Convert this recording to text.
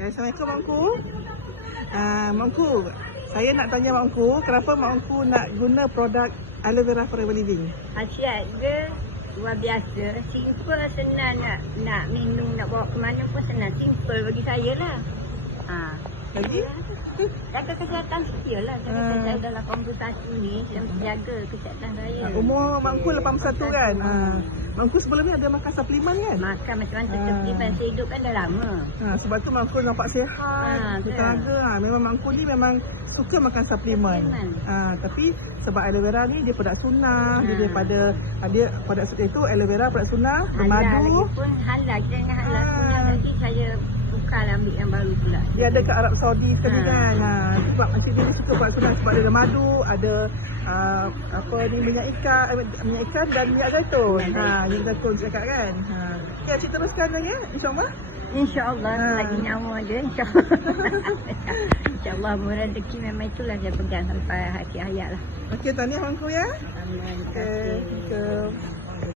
Okay, Assalamualaikum Mangku. Mangku, saya nak tanya Mangku, kenapa Mangku nak guna produk aloe vera forever living? Khasiat dia luar biasa, simple, senang nak minum, nak bawa ke mana pun senang, simple bagi saya lah. Lagi? Jaga kesihatan setia lah. Saya dalam 81 ni, saya jaga kesihatan saya. Umur Mangku 81 kan? Mangku sebelum ni ada makan suplemen kan? Makan macam-macam suplemen, saya hidup kan dah lama. Sebab tu Mangku nampak sihat, bertenaga. Memang Mangku ni memang suka makan suplemen. Tapi sebab aloe vera ni dia produk sunnah, dia daripada dia produk itu aloe vera produk sunnah, bermadu. Lagipun halal, kita dengan halal sunnah nanti saya bukanlah ambil yang baru pula. Dia ada kat Arab Saudi tadi kan. Sebab Encik dia suka buat sunnah sebab dia ada madu, ada minyak ikan dan minyak zaitun. Minyak zaitun cakap kan. Okay, Encik teruskan lagi insya-Allah. InsyaAllah lagi nyawa je, insyaAllah. InsyaAllah murah rezeki, memang itulah saya pegang sampai akhir hayat lah. Okey, tahniah Mangku ya. Amin. Okey.